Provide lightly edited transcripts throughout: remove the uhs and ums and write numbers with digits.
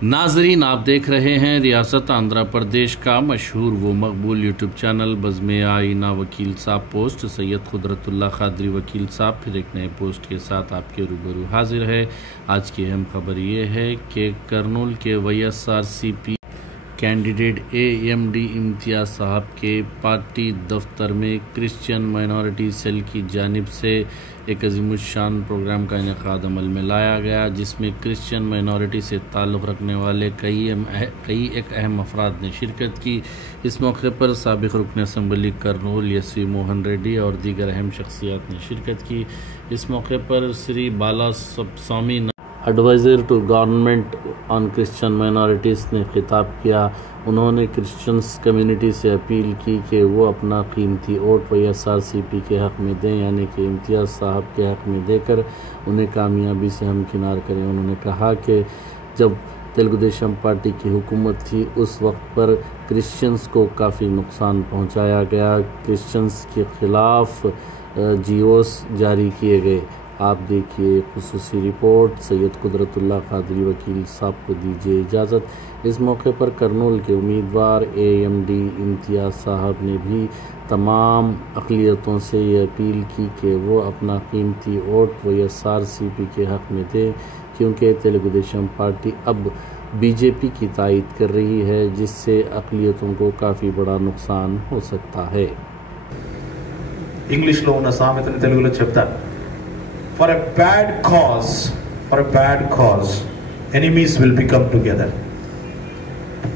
नाजरीन, आप देख रहे हैं रियासत आंध्र प्रदेश का मशहूर व मकबूल यूट्यूब चैनल बज़्म आईना वकील साहब पोस्ट। सैयद कुदरतुल्लाह कादरी वकील साहब फिर एक नए पोस्ट के साथ आपके रूबरू हाजिर है। आज की अहम खबर ये है कि कर्नूल के YSRCP कैंडिडेट AMD इम्तियाज़ साहब के पार्टी दफ्तर में क्रिश्चियन माइनॉरिटी सेल की जानिब से एक अज़ीमुश्शान प्रोग्राम का इनेकाद अमल में लाया गया, जिसमें क्रिश्चियन माइनॉरिटी से ताल्लुक़ रखने वाले कई एक अहम अफराद ने शिरकत की। इस मौके पर साबिक़ रुकन असम्बली कर्नूल SV मोहन रेड्डी और दीगर अहम शख्सियात ने शिरकत की। इस मौके पर Shri Bala Swami advisor to government on Christian minorities ने खिताब किया। उन्होंने क्रिश्चियंस कम्युनिटी से अपील की कि वो अपना कीमती वोट YSRCP के हक़ में दें, यानी कि इम्तियाज़ साहब के हक़ में देकर उन्हें कामयाबी से हमकिनार करें। उन्होंने कहा कि जब तेलुगु देशम पार्टी की हुकूमत थी उस वक्त पर क्रिश्चियंस को काफ़ी नुकसान पहुँचाया गया, क्रिश्चियंस के ख़िलाफ़ GOs जारी किए गए। आप देखिए खुसूसी रिपोर्ट। सैयद कुदरतुल्लाह कादरी वकील साहब को दीजिए इजाज़त। इस मौके पर कर्नूल के उम्मीदवार AMD इम्तियाज़ साहब ने भी तमाम अक़लियतों से ये अपील की कि वो अपना कीमती वोट YSRCP के हक़ में दें, क्योंकि तेलुगु देशम पार्टी अब BJP की तायद कर रही है, जिससे अक़लियतों को काफ़ी बड़ा नुकसान हो सकता है। इंग्लिश లో ఉన్న సామెతను తెలుగులో చెప్తాను. For a bad cause, enemies will become together.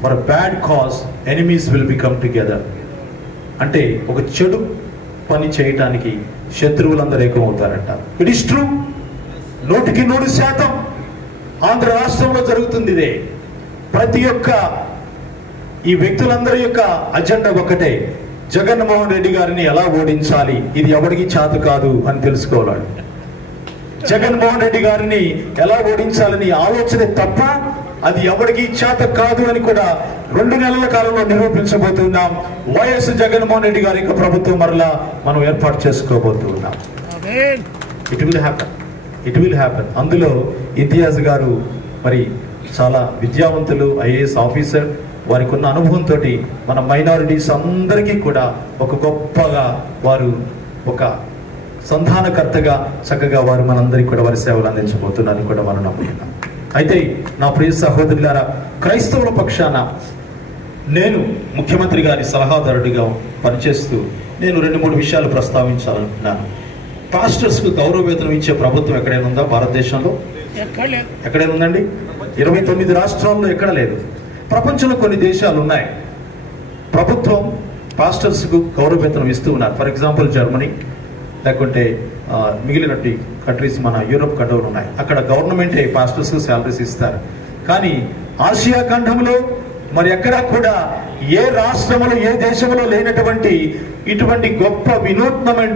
For a bad cause, enemies will become together. అంటే ఒక చెడు పని చేయడానికి శత్రువులందరూ ఏకమవుతారంట. It is true. 100% ఆంధ్ర రాష్ట్రంలో జరుగుతుంది ఇదే. ప్రతి ఒక్క ఈ వ్యక్తులందరి యొక్క అజెండా ఒకటే, జగన్మోహన్ రెడ్డి గారిని ఎలా ఓడించాలి, ఇది ఎవరికి చేత కాదు అని తెలుసుకోవాలి. జగన్మోహన్ రెడ్డి గారిని ఎలా ఓడించాలని ఆలోచన తప్ప అది ఎవరికి చేత కాదు అని కూడా 2 నెలల కాలంలో నిరూపించబోతున్నాం. వైఎస్ జగన్మోహన్ రెడ్డి గారి యొక్క ప్రభుత్వం మరలా మనం ఏర్పాటు చేసుకోబోతున్నాం. It will happen. అందులో ఇంతియాజ్ గారు మరి చాలా విద్యావంతులు, IAS ఆఫీసర్. వారికి ఉన్న అనుభవంతో మన మైనారిటీస్ అందరికీ కూడా ఒక గొప్పగా వారు ఒక సంధానకర్తగా చక్కగా వారు మనందరికీ కూడా వారి సేవలు అందించబోతున్నారని కూడా మనం నమ్ముతున్నాం. అయితే నా ప్రియ సహోదరులారా, క్రైస్తవుల పక్షాన నేను ముఖ్యమంత్రి గారి సలహాదారుడిగా పనిచేస్తూ నేను 2-3 విషయాలు ప్రస్తావించాలనుకున్నాను. పాస్టర్స్కు గౌరవ వేతనం ఇచ్చే ప్రభుత్వం ఎక్కడైనా ఉందా భారతదేశంలో? ఎక్కడైనా ఉందండి? 29 రాష్ట్రాల్లో ఎక్కడ లేదు. ప్రపంచంలో కొన్ని దేశాలు ఉన్నాయి, ప్రభుత్వం పాస్టర్స్కు గౌరవ వేతనం ఇస్తూ ఉన్నారు. ఫర్ ఎగ్జాంపుల్ జర్మనీ, లేకుంటే మిగిలినట్టు కంట్రీస్ మన యూరోప్ ఖండంలో ఉన్నాయి. అక్కడ గవర్నమెంటే పాస్టర్స్కు శాలరీస్ ఇస్తారు. కానీ ఆసియా ఖండంలో మరి ఎక్కడా కూడా ఏ రాష్ట్రంలో ఏ దేశంలో లేనటువంటి ఇటువంటి గొప్ప వినూత్నమైన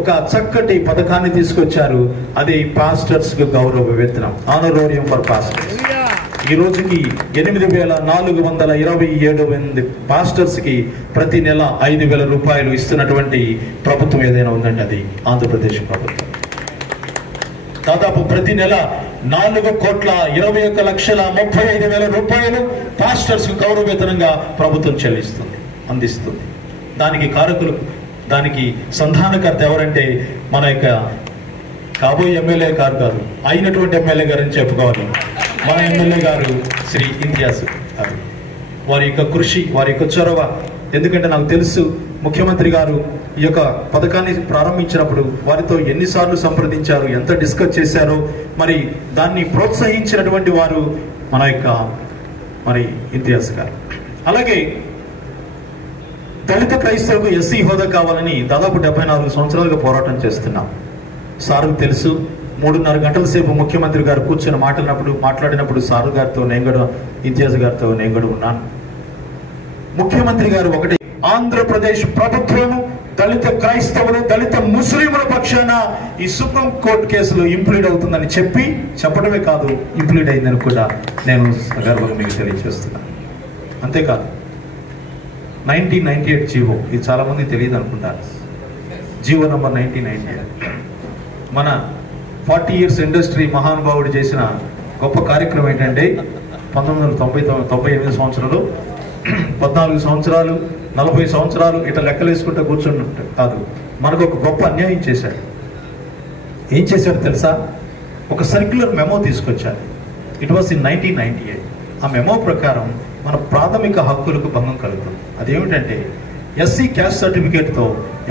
ఒక చక్కటి పథకాన్ని తీసుకొచ్చారు. అది పాస్టర్స్కు గౌరవ వేతనం, ఆనరోరియం ఫర్ పాస్టర్స్. ఈ రోజుకి 8,427 పాస్టర్స్కి ప్రతి నెల 5,000 రూపాయలు ఇస్తున్నటువంటి ప్రభుత్వం ఏదైనా ఉందండి, అది ఆంధ్రప్రదేశ్ ప్రభుత్వం. దాదాపు ప్రతి నెల 4,21,35,000 రూపాయలు పాస్టర్స్కు గౌరవ వేతనంగా ప్రభుత్వం అందిస్తుంది. దానికి కారకులు, దానికి సంధానకర్త ఎవరంటే మన యొక్క కాబోయే ఎమ్మెల్యే గారు కాదు, అయినటువంటి ఎమ్మెల్యే గారు అని చెప్పుకోవాలి. మన ఎమ్మెల్యే గారు శ్రీ ఇంతియాజ్ గారు. వారి యొక్క కృషి, వారి యొక్క చొరవ, ఎందుకంటే నాకు తెలుసు ముఖ్యమంత్రి గారు ఈ యొక్క పథకాన్ని ప్రారంభించినప్పుడు వారితో ఎన్నిసార్లు సంప్రదించారు, ఎంత డిస్కస్ చేశారో, మరి దాన్ని ప్రోత్సహించినటువంటి వారు మన యొక్క మరి ఇంతియాజ్ గారు. అలాగే దళిత క్రైస్తవులకు SC హోదా కావాలని దాదాపు 74 సంవత్సరాలుగా పోరాటం చేస్తున్నాం. సార్కు తెలుసు, 3.5 గంటల సేపు ముఖ్యమంత్రి గారు కూర్చొని మాట్లాడినప్పుడు సారు గారితో నేను కూడా, ఇంతియాజ్ గారితో నేను కూడా ఉన్నాను. ముఖ్యమంత్రి గారు ఒకటి, ఆంధ్రప్రదేశ్ ప్రభుత్వం దళిత క్రైస్తవులు, దళిత ముస్లింల పక్షాన ఈ సుప్రీం కోర్టు కేసులో ఇంప్లీడ్ అవుతుందని చెప్పడమే కాదు, ఇంప్లీడ్ అయిందని కూడా నేను గర్వంగా మీకు తెలియజేస్తున్నాను. అంతేకాదు 1998 జీవో, ఇది చాలా మంది తెలియదు అనుకుంటారు. జీవో నంబర్ 1998 మన 40 years ఇండస్ట్రీ మహానుభావుడు చేసిన గొప్ప కార్యక్రమం ఏంటంటే 1998 సంవత్సరంలో 14 సంవత్సరాలు 40 సంవత్సరాలు ఇట్లా లెక్కలు వేసుకుంటే కూర్చున్నట్టు కాదు, మనకు ఒక గొప్ప అన్యాయం చేశాడు. ఏం చేశాడు తెలుసా? ఒక సర్క్యులర్ మెమో తీసుకొచ్చారు. It was in 1998. ఆ మెమో ప్రకారం మన ప్రాథమిక హక్కులకు భంగం కలుగుతుంది. అదేమిటంటే ఎస్సీ క్యాస్ట్ సర్టిఫికేట్తో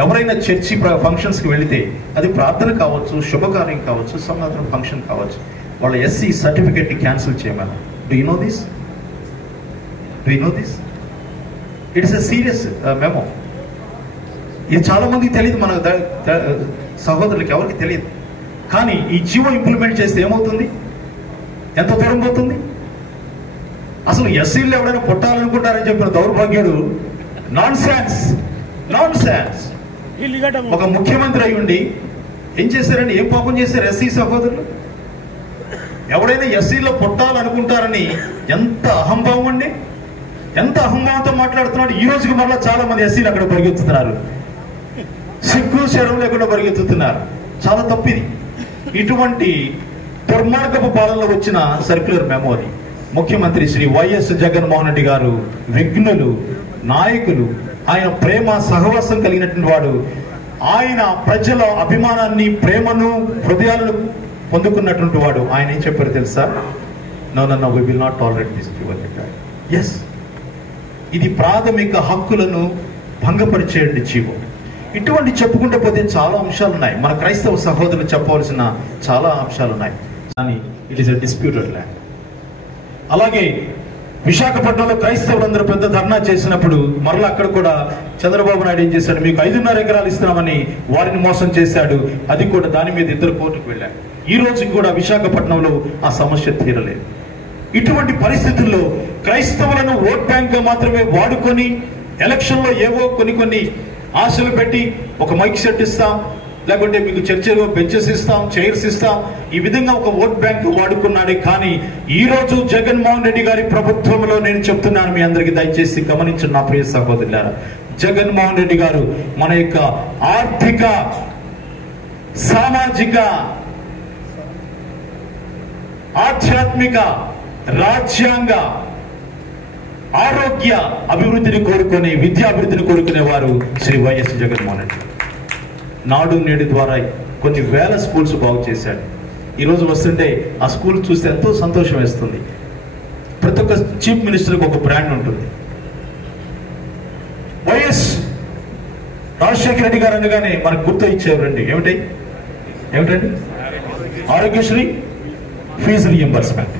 ఎవరైనా చర్చి ఫంక్షన్స్కి వెళితే, అది ప్రార్థన కావచ్చు, శుభకార్యం కావచ్చు, సమాధాన ఫంక్షన్ కావచ్చు, వాళ్ళ ఎస్సీ సర్టిఫికేట్ని క్యాన్సిల్ చేయమని. Do you know this? It's a serious memo. ఇది చాలా మందికి తెలియదు, మన సహోదరులకి ఎవరికి తెలియదు. కానీ ఈ జీవో ఇంప్లిమెంట్ చేస్తే ఏమవుతుంది? ఎంత దూరం పోతుంది? అసలు ఎస్సీలు ఎవరైనా పుట్టాలనుకుంటారని చెప్పిన దౌర్భాగ్యుడు నాన్ సెన్స్. ఒక ముఖ్యమంత్రి అయి ఉండి ఏం చేశారండి? ఏం పాపం చేశారు ఎస్సీ సహోదరులు? ఎవరైనా ఎస్సీలో పుట్టాలనుకుంటారని ఎంత అహంభావం అండి! ఎంత అహంభావంతో మాట్లాడుతున్నాడు. ఈ రోజుకి మళ్ళీ చాలా మంది ఎస్సీలు అక్కడ పరిగెత్తుతున్నారు, సిగ్గు శరం లేకుండా పరిగెత్తుతున్నారు. చాలా తప్పిది. ఇటువంటి దుర్మార్గపు పాలనలో వచ్చిన సర్క్యులర్ మెమో అది. ముఖ్యమంత్రి శ్రీ వైఎస్ జగన్మోహన్ రెడ్డి గారు విఘ్నులు, నాయకులు, ఆయన ప్రేమ సహవాసం కలిగినటువంటి వాడు. ఆయన ప్రజల అభిమానాన్ని, ప్రేమను, హృదయాలను పొందుకున్నటువంటి వాడు. ఆయన ఏం చెప్పారు తెలుసా? No, we will not tolerate this. Yes, ఇది ప్రాథమిక హక్కులను భంగపరిచేయండి జీవం. ఇటువంటి చెప్పుకుంటూ పోతే చాలా అంశాలు ఉన్నాయి. మన క్రైస్తవ సహోదరులు చెప్పవలసిన చాలా అంశాలు ఉన్నాయి. కానీ it is a disputed land. అలాగే విశాఖపట్నంలో క్రైస్తవులందరూ పెద్ద ధర్నా చేసినప్పుడు మరలా అక్కడ కూడా చంద్రబాబు నాయుడు ఏం చేశాడు? మీకు 5.5 ఎకరాలు ఇస్తున్నామని వారిని మోసం చేశాడు. అది కూడా దాని మీద 2 కోర్టుకు వెళ్ళాడు. ఈ రోజు కూడా విశాఖపట్నంలో ఆ సమస్య తీరలేదు. ఇటువంటి పరిస్థితుల్లో క్రైస్తవులను ఓట్ బ్యాంక్ గా మాత్రమే వాడుకొని ఎలక్షన్లో ఏవో కొన్ని ఆశలు పెట్టి ఒక మైక్ సెట్ ఇస్తాం, లేకుంటే మీకు చర్చలో బెంచెస్ ఇస్తాం, చైర్స్ ఇస్తాం, ఈ విధంగా ఒక ఓట్ బ్యాంక్ వాడుకున్నాడే. కానీ ఈ రోజు జగన్మోహన్ రెడ్డి గారి ప్రభుత్వంలో నేను చెప్తున్నాను మీ అందరికీ, దయచేసి గమనించండి నా ప్రియ సహోదరులారా. జగన్మోహన్ రెడ్డి గారు మన యొక్క ఆర్థిక, సామాజిక, ఆధ్యాత్మిక, రాజ్యాంగ, ఆరోగ్య అభివృద్ధిని కోరుకునే, విద్యాభివృద్ధిని కోరుకునే వారు శ్రీ వైఎస్ జగన్మోహన్ రెడ్డి. నాడు నేడు ద్వారా కొన్ని వేల స్కూల్స్ బాగు చేశాడు. ఈరోజు వస్తుంటే ఆ స్కూల్ చూస్తే ఎంతో సంతోషం వేస్తుంది. ప్రతి ఒక్క చీఫ్ మినిస్టర్కి ఒక బ్రాండ్ ఉంటుంది. వైఎస్ రాజశేఖర రెడ్డి గారు అనగానే మనకు గుర్తు ఇచ్చేవారండి. ఏమిటండి? Aarogyasri, fee reimbursement.